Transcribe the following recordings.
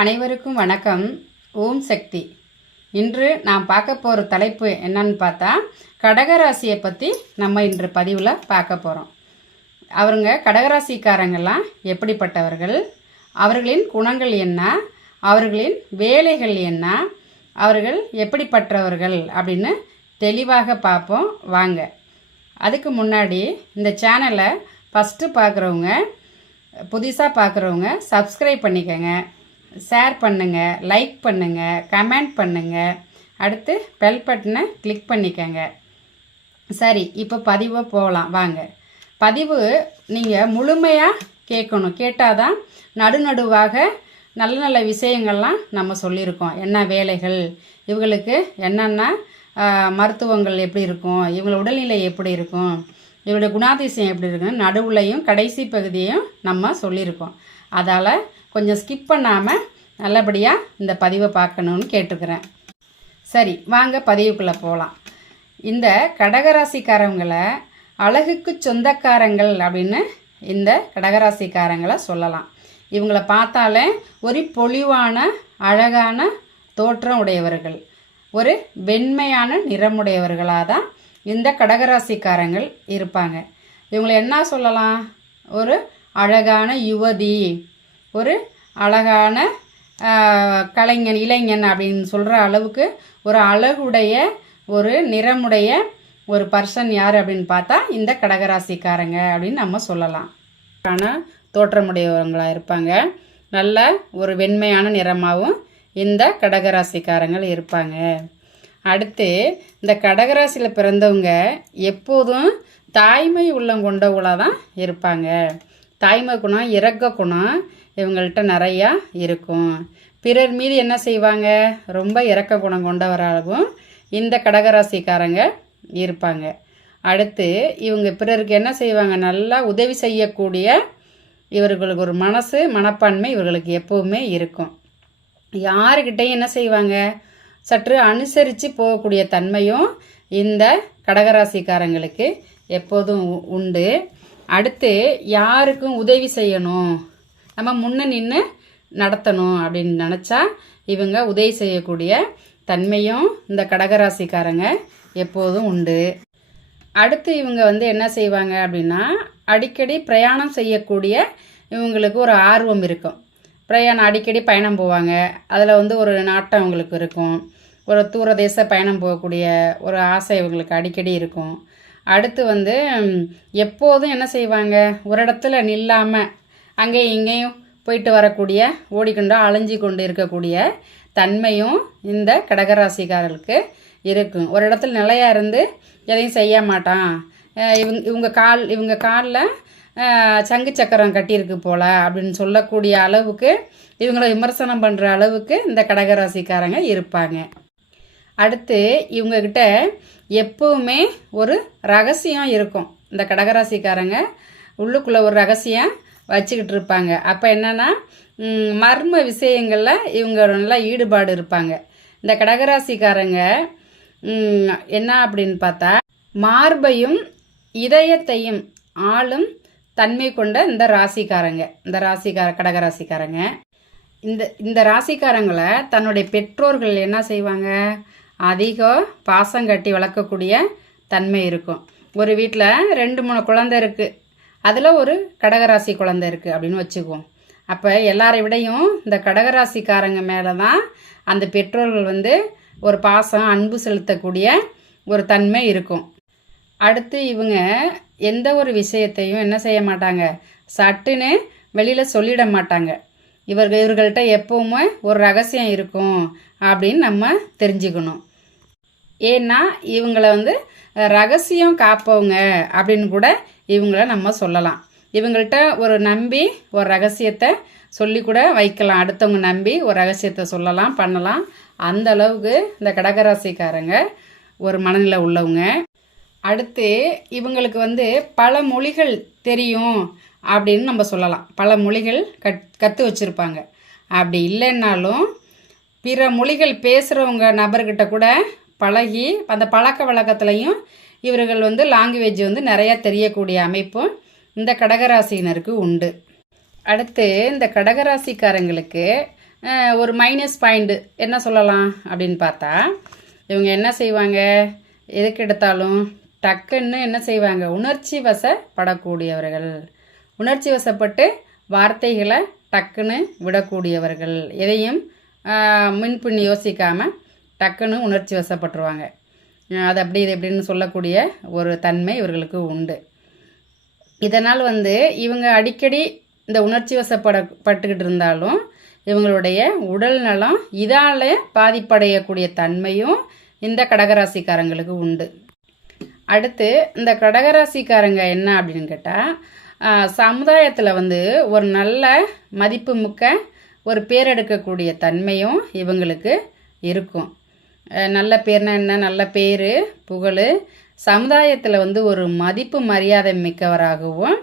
அனைவருக்கும் வணக்கம். ஓம் சக்தி. இன்று நாம் பார்க்க போகிற தலைப்பு என்னன்னு பார்த்தா கடகராசியை பற்றி நம்ம இன்று பதிவில் பார்க்க போகிறோம் அவருங்க கடகராசிக்காரங்கெல்லாம் எப்படிப்பட்டவர்கள்? அவர்களின் குணங்கள் என்ன? அவர்களின் வேலைகள் என்ன? அவர்கள் எப்படிப்பட்டவர்கள்? அப்படின்னு தெளிவாக பார்ப்போம். வாங்க. அதுக்கு முன்னாடி இந்த சேனலை ஃபஸ்ட்டு பார்க்குறவங்க புதுசாக பார்க்குறவங்க சப்ஸ்கிரைப் பண்ணிக்கோங்க. ஷேர் பண்ணுங்கள் லைக் பண்ணுங்கள் கமெண்ட் பண்ணுங்கள் அடுத்து பெல் பட்டனை கிளிக் பண்ணிக்கோங்க. சரி இப்போ பதிவை போகலாம். வாங்க. பதிவு நீங்கள் முழுமையாக கேட்கணும். கேட்டால் தான் நடுநடுவாக நல்ல நல்ல விஷயங்கள்லாம் நம்ம சொல்லியிருக்கோம். என்ன வேலைகள் இவங்களுக்கு என்னென்ன மருத்துவங்கள் எப்படி இருக்கும் இவங்களோட உடல்நிலை எப்படி இருக்கும் இவருடைய குணாதிசயம் எப்படி இருக்குன்னு நடுவுலையும் கடைசி பகுதியையும் நம்ம சொல்லியிருக்கோம். அதால் கொஞ்சம் ஸ்கிப் பண்ணாமல் நல்லபடியாக இந்த பதிவை பார்க்கணுன்னு கேட்டுக்கிறேன். சரி வாங்க பதிவுக்குள்ளே போகலாம் இந்த கடகராசிக்காரங்களை அழகுக்கு சொந்தக்காரங்கள் அப்படின்னு இந்த கடகராசிக்காரங்களை சொல்லலாம். இவங்கள பார்த்தாலே ஒரு பொலிவான அழகான தோற்றம் உடையவர்கள். ஒரு வெண்மையான நிறமுடையவர்களாக தான் இந்த கடகராசிக்காரங்கள் இருப்பாங்க. இவங்களை என்ன சொல்லலாம்? ஒரு அழகான யுவதி ஒரு அழகான கலைஞன் இளைஞன் அப்படின்னு சொல்கிற அளவுக்கு ஒரு அழகுடைய ஒரு நிறமுடைய ஒரு பர்சன் யார் அப்படின்னு பார்த்தா இந்த கடகராசிக்காரங்க அப்படின்னு நம்ம சொல்லலாம். ஆனால் தோற்றமுடையவங்களாக இருப்பாங்க. நல்ல ஒரு வெண்மையான நிறமாகவும் இந்த கடகராசிக்காரங்கள் இருப்பாங்க. அடுத்து இந்த கடகராசியில் பிறந்தவங்க எப்போதும் தாய்மை உள்ளம் கொண்டவங்களாக தான் இருப்பாங்க. தாய்மை குணம் இறக்க குணம் இவங்கள்ட்ட நிறையா இருக்கும். பிறர் மீது என்ன செய்வாங்க? ரொம்ப இரக்க குணம் கொண்டவராகவும் இந்த கடகராசிக்காரங்க இருப்பாங்க. அடுத்து இவங்க பிறருக்கு என்ன செய்வாங்க? நல்லா உதவி செய்யக்கூடிய இவர்களுக்கு ஒரு மனசு மனப்பான்மை இவர்களுக்கு எப்பவுமே இருக்கும். யாருக்கிட்டையும் என்ன செய்வாங்க? சற்று அனுசரித்து போகக்கூடிய தன்மையும் இந்த கடகராசிக்காரங்களுக்கு எப்போதும் உ- உண்டு. அடுத்து யாருக்கும் உதவி செய்யணும்? நம்ம முன்ன நின்று நடத்தணும் அப்படின்னு நினச்சா இவங்க உதவி செய்யக்கூடிய தன்மையும் இந்த கடகராசிக்காரங்க எப்போதும் உண்டு. அடுத்து இவங்க வந்து என்ன செய்வாங்க அப்படின்னா அடிக்கடி பிரயாணம் செய்யக்கூடிய இவங்களுக்கு ஒரு ஆர்வம் இருக்கும். பிரயாணம் அடிக்கடி பயணம் போவாங்க. அதில் வந்து ஒரு நாட்டம் அவங்களுக்கு இருக்கும். ஒரு தூர தேச பயணம் போகக்கூடிய ஒரு ஆசை இவங்களுக்கு அடிக்கடி இருக்கும். அடுத்து வந்து எப்போதும் என்ன செய்வாங்க? ஒரு இடத்துல நில்லாமல் அங்கேயும் இங்கேயும் போயிட்டு வரக்கூடிய ஓடிக்கொண்டு அலைஞ்சு கொண்டு இருக்கக்கூடிய தன்மையும் இந்த கடகராசிக்காரர்களுக்கு இருக்கும். ஒரு இடத்துல நிலையாக இருந்து எதையும் செய்ய மாட்டான். இவங்க இவங்க கால் இவங்க காலில் சங்கு சக்கரம் கட்டியிருக்கு போல அப்படின்னு சொல்லக்கூடிய அளவுக்கு இவங்களை விமர்சனம் பண்ணுற அளவுக்கு இந்த கடகராசிக்காரங்க இருப்பாங்க. அடுத்து இவங்கக்கிட்ட எப்போவுமே ஒரு ரகசியம் இருக்கும். இந்த கடகராசிக்காரங்க உள்ளுக்குள்ளே ஒரு ரகசியம் வச்சுக்கிட்டு இருப்பாங்க அப்போ என்னன்னா மர்ம விஷயங்களில் இவங்க நல்லா ஈடுபாடு இருப்பாங்க. இந்த கடகராசிக்காரங்க என்ன அப்படின்னு பார்த்தா மார்பையும் இதயத்தையும் ஆளும் தன்மை கொண்ட இந்த ராசிக்காரங்க. இந்த ராசிக்கார கடகராசிக்காரங்க. இந்த இந்த ராசிக்காரங்களை தன்னுடைய பெற்றோர்கள் என்ன செய்வாங்க? அதிக பாசம் கட்டி வளர்க்கக்கூடிய தன்மை இருக்கும். ஒரு வீட்டில் ரெண்டு மூணு குழந்தை இருக்குது அதில் ஒரு கடகராசி குழந்தை இருக்குது அப்படின்னு வச்சுக்குவோம். அப்போ எல்லாரை விடையும் இந்த கடகராசிக்காரங்க மேலே தான் அந்த பெற்றோர்கள் வந்து ஒரு பாசம் அன்பு செலுத்தக்கூடிய ஒரு தன்மை இருக்கும். அடுத்து இவங்க எந்த ஒரு விஷயத்தையும் என்ன செய்ய மாட்டாங்க? சட்டுன்னு வெளியில் சொல்லிட மாட்டாங்க. இவர்கள் இவர்கள்ட்ட எப்போவுமே ஒரு ரகசியம் இருக்கும் அப்படின்னு நம்ம தெரிஞ்சுக்கணும். ஏன்னா இவங்களை வந்து ரகசியம் காப்பவங்க அப்படின்னு கூட இவங்கள நம்ம சொல்லலாம். இவங்கள்ட்ட ஒரு நம்பி ஒரு ரகசியத்தை சொல்லி கூட வைக்கலாம். அடுத்தவங்க நம்பி ஒரு ரகசியத்தை சொல்லலாம் பண்ணலாம். அந்த அளவுக்கு இந்த கடகராசிக்காரங்க ஒரு மனநிலை உள்ளவங்க. அடுத்து இவங்களுக்கு வந்து பல மொழிகள் தெரியும் அப்படின்னு நம்ம சொல்லலாம். பல மொழிகள் கத் கற்று வச்சுருப்பாங்க. அப்படி இல்லைன்னாலும் பிற மொழிகள் பேசுகிறவங்க நபர்கிட்ட கூட பழகி அந்த பழக்க வழக்கத்துலையும் இவர்கள் வந்து லாங்குவேஜ் வந்து நிறையா தெரியக்கூடிய அமைப்பும் இந்த கடகராசியினருக்கு உண்டு. அடுத்து இந்த கடகராசிக்காரங்களுக்கு ஒரு மைனஸ் பாயிண்ட்டு என்ன சொல்லலாம் அப்படின்னு பார்த்தா இவங்க என்ன செய்வாங்க? எதுக்கு எடுத்தாலும் டக்குன்னு என்ன செய்வாங்க? உணர்ச்சி வசப்படக்கூடியவர்கள். உணர்ச்சி வசப்பட்டு வார்த்தைகளை டக்குன்னு விடக்கூடியவர்கள். எதையும் முன்பின் யோசிக்காமல் டக்குன்னு உணர்ச்சி வசப்பட்டுருவாங்க. அது அப்படி இது எப்படின்னு சொல்லக்கூடிய ஒரு தன்மை இவர்களுக்கு உண்டு. இதனால் வந்து இவங்க அடிக்கடி இந்த உணர்ச்சி வசப்பட பட்டுக்கிட்டு இருந்தாலும் இவங்களுடைய உடல் நலம் இதால் பாதிப்படையக்கூடிய தன்மையும் இந்த கடகராசிக்காரங்களுக்கு உண்டு. அடுத்து இந்த கடகராசிக்காரங்க என்ன அப்படின்னு கேட்டால் சமுதாயத்தில் வந்து ஒரு நல்ல மதிப்பு மிக்க ஒரு பேர் எடுக்கக்கூடிய தன்மையும் இவங்களுக்கு இருக்கும். நல்ல பேர்னா என்ன? நல்ல பேர் புகழ். சமுதாயத்தில் வந்து ஒரு மதிப்பு மரியாதை மிக்கவராகவும்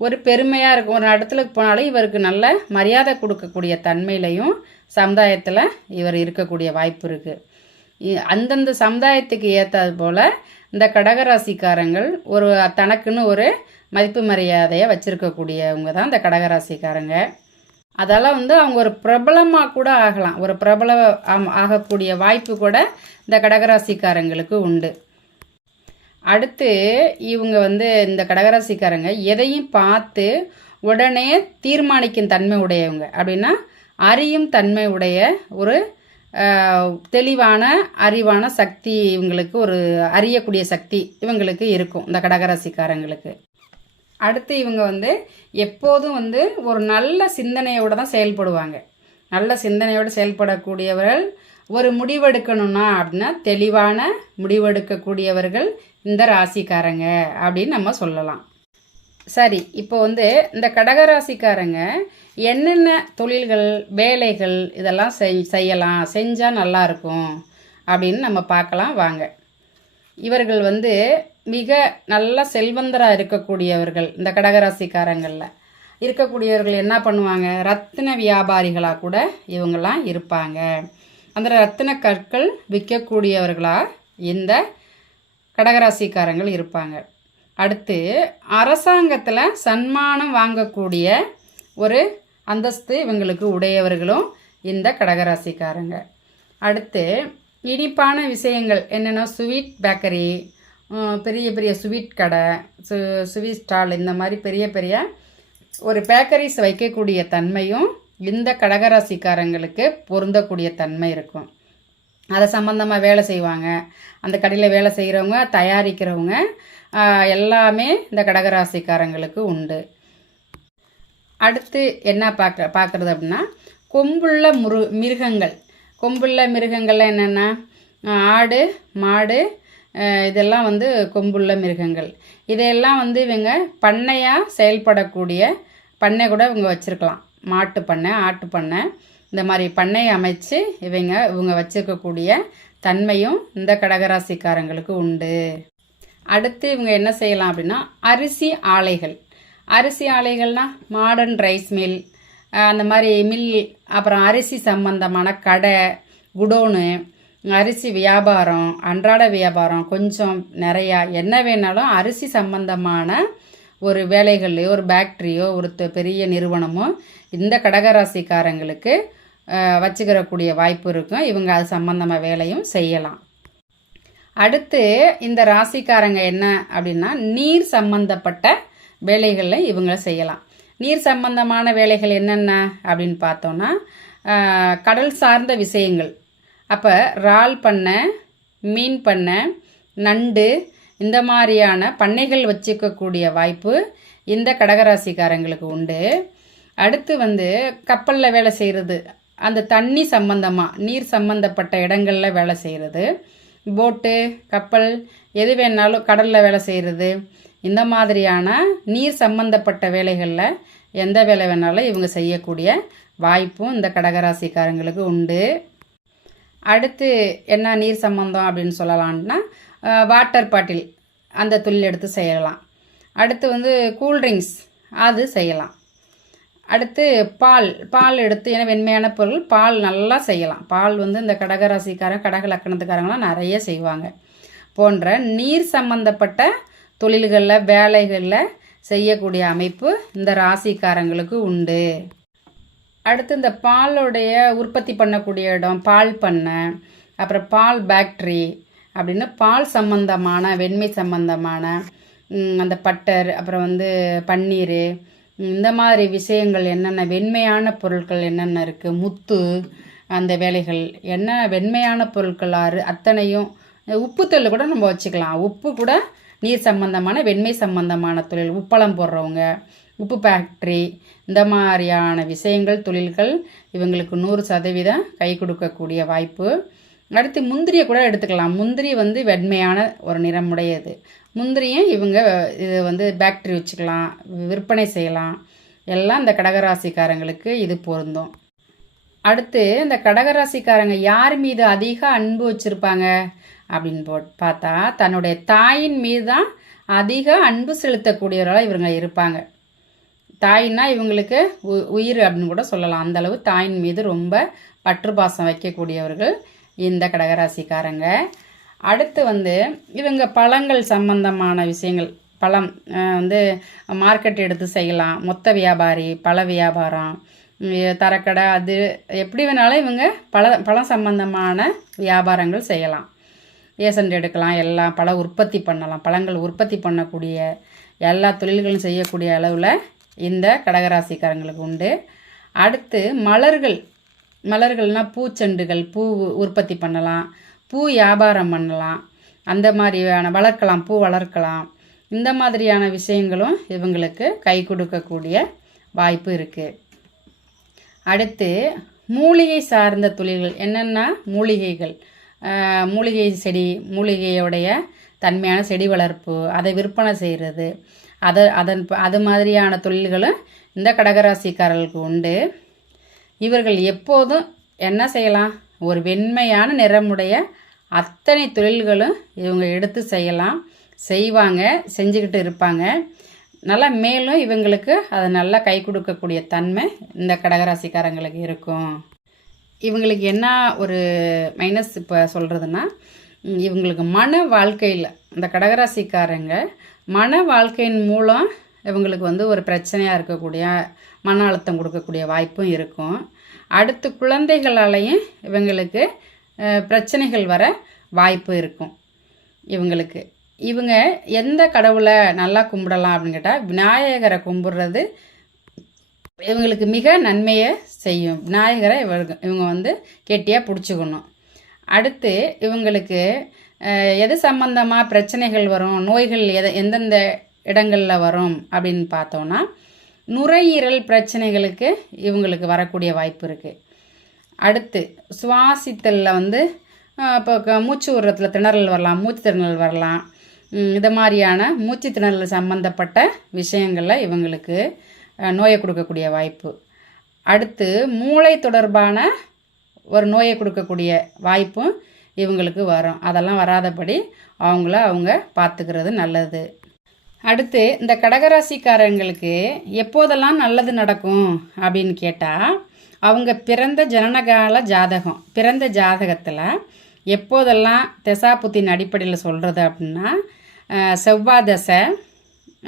ஒரு பெருமையாக இருக்கும். ஒரு இடத்துல போனாலும் இவருக்கு நல்ல மரியாதை கொடுக்கக்கூடிய தன்மையிலையும் சமுதாயத்தில் இவர் இருக்கக்கூடிய வாய்ப்பு இருக்குது அந்தந்த சமுதாயத்துக்கு ஏற்றது போல் இந்த கடகராசிக்காரங்கள் ஒரு தனக்குன்னு ஒரு மதிப்பு மரியாதையை வச்சுருக்கக்கூடியவங்க தான் இந்த கடகராசிக்காரங்க. அதால் வந்து அவங்க ஒரு பிரபலமாக கூட ஆகலாம். ஒரு பிரபல ஆம், ஆகக்கூடிய வாய்ப்பு கூட இந்த கடகராசிக்காரங்களுக்கு உண்டு. அடுத்து இவங்க வந்து இந்த கடகராசிக்காரங்க எதையும் பார்த்து உடனே தீர்மானிக்கும் தன்மை உடையவங்க. அப்படின்னா அறியும் தன்மை உடைய ஒரு தெளிவான அறிவான சக்தி இவங்களுக்கு ஒரு அறியக்கூடிய சக்தி இவங்களுக்கு இருக்கும் இந்த கடகராசிக்காரங்களுக்கு. அடுத்து இவங்க வந்து எப்போதும் வந்து ஒரு நல்ல சிந்தனையோடு தான் செயல்படுவாங்க. நல்ல சிந்தனையோடு செயல்படக்கூடியவர்கள் ஒரு முடிவெடுக்கணும்னா அப்படின்னா தெளிவான முடிவெடுக்கக்கூடியவர்கள் இந்த ராசிக்காரங்க அப்படின்னு நம்ம சொல்லலாம். சரி இப்போ வந்து இந்த கடகராசிக்காரங்க என்னென்ன தொழில்கள் வேலைகள் இதெல்லாம் செய் செய்யலாம் செஞ்சால் நல்லாயிருக்கும் அப்படின்னு நம்ம பார்க்கலாம் வாங்க. இவர்கள் வந்து மிக நல்ல செல்வந்தராக இருக்கக்கூடியவர்கள் இந்த கடகராசிக்காரங்களில். இருக்கக்கூடியவர்கள் என்ன பண்ணுவாங்க? ரத்தின வியாபாரிகளாக கூட இவங்கெல்லாம் இருப்பாங்க. அந்த ரத்தின கற்கள் விற்கக்கூடியவர்களாக இந்த கடகராசிக்காரங்கள் இருப்பாங்க. அடுத்து அரசாங்கத்தில் சன்மானம் வாங்கக்கூடிய ஒரு அந்தஸ்து இவங்களுக்கு உடையவர்களும் இந்த கடகராசிக்காரங்க. அடுத்து இனிப்பான விஷயங்கள் என்னென்னா ஸ்வீட் பேக்கரி பெரிய பெரிய ஸ்வீட் கடை சு ஸ்வீட் ஸ்டால் இந்த மாதிரி பெரிய பெரிய ஒரு பேக்கரிஸ் வைக்கக்கூடிய தன்மையும் இந்த கடகராசிக்காரங்களுக்கு பொருந்தக்கூடிய தன்மை இருக்கும். அதை சம்மந்தமாக வேலை செய்வாங்க. அந்த கடையில் வேலை செய்கிறவங்க தயாரிக்கிறவங்க எல்லாமே இந்த கடகராசிக்காரங்களுக்கு உண்டு. அடுத்து என்ன பார்க்க பார்க்குறது அப்படின்னா கொம்புள்ள முரு மிருகங்கள். கொம்புள்ள மிருகங்கள்லாம் என்னென்னா ஆடு மாடு இதெல்லாம் வந்து கொம்புள்ள மிருகங்கள். இதையெல்லாம் வந்து இவங்க பண்ணையாக செயல்படக்கூடிய பண்ணை கூட இவங்க வச்சுருக்கலாம். மாட்டு பண்ணை ஆட்டு பண்ணை. இந்த மாதிரி பண்ணை அமைச்சு இவங்க இவங்க வச்சுருக்கக்கூடிய தன்மையும் இந்த கடகராசிக்காரங்களுக்கு உண்டு. அடுத்து இவங்க என்ன செய்யலாம் அப்படின்னா அரிசி ஆலைகள். அரிசி ஆலைகள்னா மாடர்ன் ரைஸ் மில் அந்த மாதிரி மில் அப்புறம் அரிசி சம்பந்தமான கடை குடோனு அரிசி வியாபாரம் அன்றாட வியாபாரம் கொஞ்சம் நிறையா. என்ன வேணாலும் அரிசி சம்பந்தமான ஒரு வேலைகள்லையோ ஒரு ஃபேக்ட்ரியோ ஒரு பெரிய நிறுவனமோ இந்த கடகராசிக்காரங்களுக்கு வச்சுக்கிறக்கூடிய வாய்ப்பு இருக்கும். இவங்க அது சம்பந்தமாக வேலையும் செய்யலாம். அடுத்து இந்த ராசிக்காரங்க என்ன அப்படின்னா நீர் சம்பந்தப்பட்ட வேலைகளில் இவங்க செய்யலாம். நீர் சம்பந்தமான வேலைகள் என்னென்ன அப்படின்னு பார்த்தோன்னா கடல் சார்ந்த விஷயங்கள். அப்போ இறால் பண்ணை மீன் பண்ணை நண்டு இந்த மாதிரியான பண்ணைகள் வச்சுக்கக்கூடிய வாய்ப்பு இந்த கடகராசிக்காரங்களுக்கு உண்டு. அடுத்து வந்து கப்பலில் வேலை செய்கிறது அந்த தண்ணி சம்பந்தமாக நீர் சம்பந்தப்பட்ட இடங்களில் வேலை செய்கிறது போட்டு கப்பல் எது வேணாலும் கடலில் வேலை செய்கிறது இந்த மாதிரியான நீர் சம்பந்தப்பட்ட வேலைகளில் எந்த வேலை வேணாலும் இவங்க செய்யக்கூடிய வாய்ப்பும் இந்த கடகராசிக்காரங்களுக்கு உண்டு. அடுத்து என்ன நீர் சம்பந்தம் அப்படின்னு சொல்லலாம்னா வாட்டர் பாட்டில் அந்த தொழில் எடுத்து செய்யலாம். அடுத்து வந்து கூல்ட்ரிங்க்ஸ் அது செய்யலாம். அடுத்து பால் பால் எடுத்து ஏன்னா வெண்மையான பொருள் பால் நல்லா செய்யலாம். பால் வந்து இந்த கடகராசிக்காரன் கடக லக்கணத்துக்காரங்களாம் நிறைய செய்வாங்க. போன்ற நீர் சம்பந்தப்பட்ட தொழில்களில் வேலைகளில் செய்யக்கூடிய அமைப்பு இந்த ராசிக்காரங்களுக்கு உண்டு. அடுத்து இந்த பாலுடைய உற்பத்தி பண்ணக்கூடிய இடம் பால் பண்ணை அப்புறம் பால் பேக்ட்ரி அப்படின்னு பால் சம்பந்தமான வெண்மை சம்பந்தமான அந்த பட்டர் அப்புறம் வந்து பன்னீர் இந்த மாதிரி விஷயங்கள் என்னென்ன வெண்மையான பொருட்கள் என்னென்ன இருக்குது முத்து அந்த வேலைகள் என்ன வெண்மையான பொருட்கள் ஆறு அத்தனையும் உப்புத்தொழில் கூட நம்ம வச்சுக்கலாம். உப்பு கூட நீர் சம்பந்தமான வெண்மை சம்பந்தமான தொழில் உப்பளம் போடுறவங்க உப்பு ஃபேக்ட்ரி இந்த மாதிரியான விஷயங்கள் தொழில்கள் இவங்களுக்கு நூறு சதவீதம் கை கொடுக்கக்கூடிய வாய்ப்பு. அடுத்து முந்திரியை கூட எடுத்துக்கலாம். முந்திரி வந்து வெண்மையான ஒரு நிறமுடையது. முந்திரியும் இவங்க இது வந்து பேக்டரி வச்சுக்கலாம் விற்பனை செய்யலாம். எல்லாம் இந்த கடகராசிக்காரங்களுக்கு இது பொருந்தும். அடுத்து இந்த கடகராசிக்காரங்க யார் மீது அதிக அன்பு வச்சுருப்பாங்க அப்படின்னு போ பார்த்தா தன்னுடைய தாயின் மீது தான் அதிக அன்பு செலுத்தக்கூடியவர்களாக இவங்க இருப்பாங்க. தாயின்னா இவங்களுக்கு உ- உயிர் அப்படின்னு கூட சொல்லலாம். அந்த அளவு தாயின் மீது ரொம்ப பற்று பாசம் வைக்கக்கூடியவர்கள் இந்த கடகராசிக்காரங்க. அடுத்து வந்து இவங்க பழங்கள் சம்பந்தமான விஷயங்கள் பழம் வந்து மார்க்கெட் எடுத்து செய்யலாம். மொத்த வியாபாரி பழ வியாபாரம் தரக்கடை அது எப்படி வேணாலும் இவங்க பழ பழம் சம்பந்தமான வியாபாரங்கள் செய்யலாம். ஏசண்ட் எடுக்கலாம் எல்லாம் பழ உற்பத்தி பண்ணலாம். பழங்கள் உற்பத்தி பண்ணக்கூடிய எல்லா தொழில்களும் செய்யக்கூடிய அளவில் இந்த கடகராசிக்காரங்களுக்கு உண்டு. அடுத்து மலர்கள். மலர்கள்னால் பூச்செண்டுகள் பூ உற்பத்தி பண்ணலாம். பூ வியாபாரம் பண்ணலாம். அந்த மாதிரியான வளர்க்கலாம் பூ வளர்க்கலாம். இந்த மாதிரியான விஷயங்களும் இவங்களுக்கு கை கொடுக்கக்கூடிய வாய்ப்பு இருக்குது அடுத்து மூலிகை சார்ந்த தொழில்கள் என்னென்ன மூலிகைகள். மூலிகை செடி மூலிகையுடைய தன்மையான செடி வளர்ப்பு அதை விற்பனை செய்கிறது அதை அதன் அது மாதிரியான தொழில்களும் இந்த கடகராசிக்காரர்களுக்கு உண்டு. இவர்கள் எப்போதும் என்ன செய்யலாம்? ஒரு வெண்மையான நிறமுடைய அத்தனை தொழில்களும் இவங்க எடுத்து செய்யலாம். செய்வாங்க செஞ்சுக்கிட்டு இருப்பாங்க. நல்லா மேலும் இவங்களுக்கு அதை நல்லா கை கொடுக்கக்கூடிய தன்மை இந்த கடகராசிக்காரங்களுக்கு இருக்கும். இவங்களுக்கு என்ன ஒரு மைனஸ் இப்போ சொல்கிறதுனா இவங்களுக்கு மன வாழ்க்கையில் இந்த கடகராசிக்காரங்க மன வாழ்க்கையின் மூலம் இவங்களுக்கு வந்து ஒரு பிரச்சனையாக இருக்கக்கூடிய மன அழுத்தம் கொடுக்கக்கூடிய வாய்ப்பும் இருக்கும். அடுத்து குழந்தைகளாலையும் இவங்களுக்கு பிரச்சனைகள் வர வாய்ப்பு இருக்கும். இவங்களுக்கு. இவங்க எந்த கடவுளை நல்லா கும்பிடலாம் அப்படின்னு கேட்டால் விநாயகரை கும்பிடுறது இவங்களுக்கு மிக நன்மையை செய்யும். விநாயகரை இவங்க இவங்க வந்து கெட்டியாக பிடிச்சிக்கணும். அடுத்து இவங்களுக்கு எது சம்பந்தமாக பிரச்சனைகள் வரும் நோய்கள் எதை எந்தெந்த இடங்களில் வரும் அப்படின்னு பார்த்தோன்னா நுரையீரல் பிரச்சனைகளுக்கு இவங்களுக்கு வரக்கூடிய வாய்ப்பு இருக்குது அடுத்து சுவாசித்தலில் வந்து இப்போ க- மூச்சு உரத்தில் திணறல் வரலாம் மூச்சு திணறல் வரலாம். இது மாதிரியான மூச்சு திணறல் சம்மந்தப்பட்ட விஷயங்களில் இவங்களுக்கு நோயை கொடுக்கக்கூடிய வாய்ப்பு. அடுத்து மூளை தொடர்பான ஒரு நோயை கொடுக்கக்கூடிய வாய்ப்பும் இவங்களுக்கு வரும். அதெல்லாம் வராதபடி அவங்கள அவங்க பார்த்துக்கிறது நல்லது. அடுத்து இந்த கடகராசிக்காரங்களுக்கு எப்போதெல்லாம் நல்லது நடக்கும் அப்படின்னு கேட்டால் அவங்க பிறந்த ஜனனகால ஜாதகம் பிறந்த ஜாதகத்தில் எப்போதெல்லாம் திசாபுத்தின் அடிப்படையில் சொல்கிறது அப்படின்னா செவ்வாய் தசை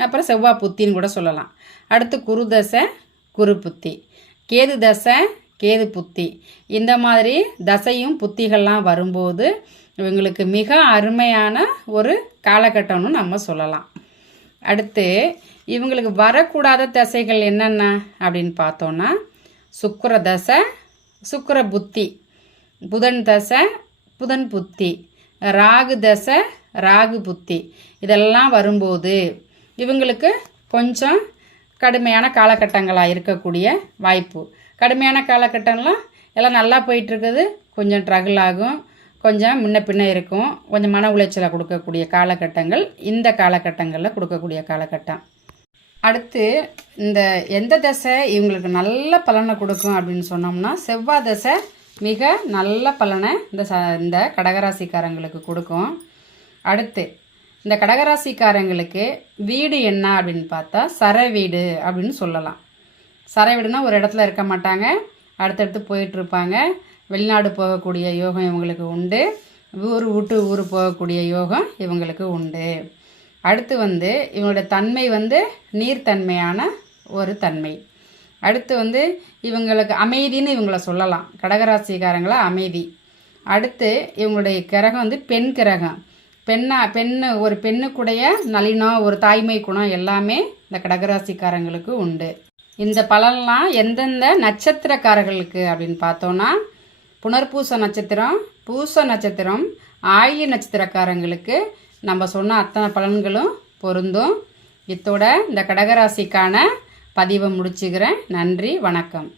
அப்புறம் செவ்வாய் புத்தின்னு கூட சொல்லலாம். அடுத்து குரு தசை குரு புத்தி. கேது தசை கேது புத்தி. இந்த மாதிரி தசையும் புத்திகள்லாம் வரும்போது இவங்களுக்கு மிக அருமையான ஒரு காலகட்டம்னு நம்ம சொல்லலாம். அடுத்து இவங்களுக்கு வரக்கூடாத தசைகள் என்னென்ன அப்படின்னு பார்த்தோன்னா சுக்கர தசை சுக்கர புத்தி புதன் தசை புதன் புத்தி ராகு தசை ராகு புத்தி. இதெல்லாம் வரும்போது இவங்களுக்கு கொஞ்சம் கடுமையான காலகட்டங்களாக இருக்கக்கூடிய வாய்ப்பு. கடுமையான காலகட்டம்லாம் எல்லாம் நல்லா போயிட்டுருக்குது. கொஞ்சம் ட்ரகிள் ஆகும். கொஞ்சம் முன்ன பின்ன இருக்கும். கொஞ்சம் மன உளைச்சலை கொடுக்கக்கூடிய காலகட்டங்கள் இந்த காலகட்டங்களில் கொடுக்கக்கூடிய காலகட்டம். அடுத்து இந்த எந்த தசை இவங்களுக்கு நல்ல பலனை கொடுக்கும் அப்படின்னு சொன்னோம்னா செவ்வாய் தசை மிக நல்ல பலனை இந்த ச இந்த கடகராசிக்காரங்களுக்கு கொடுக்கும். அடுத்து இந்த கடகராசிக்காரங்களுக்கு வீடு என்ன அப்படின்னு பார்த்தா சர வீடு அப்படின்னு சொல்லலாம். சரை வீடுனா ஒரு இடத்துல இருக்க மாட்டாங்க. அடுத்தடுத்து போயிட்டுருப்பாங்க. வெளிநாடு போகக்கூடிய யோகம் இவங்களுக்கு உண்டு. ஊர் விட்டு ஊர் போகக்கூடிய யோகம் இவங்களுக்கு உண்டு. அடுத்து வந்து இவங்களோட தன்மை வந்து நீர்த்தன்மையான ஒரு தன்மை. அடுத்து வந்து இவங்களுக்கு அமைதின்னு இவங்கள சொல்லலாம். கடகராசிக்காரங்களை அமைதி. அடுத்து இவங்களுடைய கிரகம் வந்து பெண் கிரகம். பெண்ணா பெண்ணு ஒரு பெண்ணுக்குடைய நளினம் ஒரு தாய்மை குணம் எல்லாமே இந்த கடகராசிக்காரங்களுக்கு உண்டு. இந்த பலன்லாம் எந்தெந்த நட்சத்திரக்காரர்களுக்கு அப்படின்னு பார்த்தோன்னா புனர்பூச நட்சத்திரம் பூச நட்சத்திரம் ஆயிலி நட்சத்திரக்காரங்களுக்கு நம்ம சொன்ன அத்தனை பலன்களும் பொருந்தும். இத்தோட இந்த கடகராசிக்கான பதிவை முடிச்சுக்கிறேன். நன்றி வணக்கம்.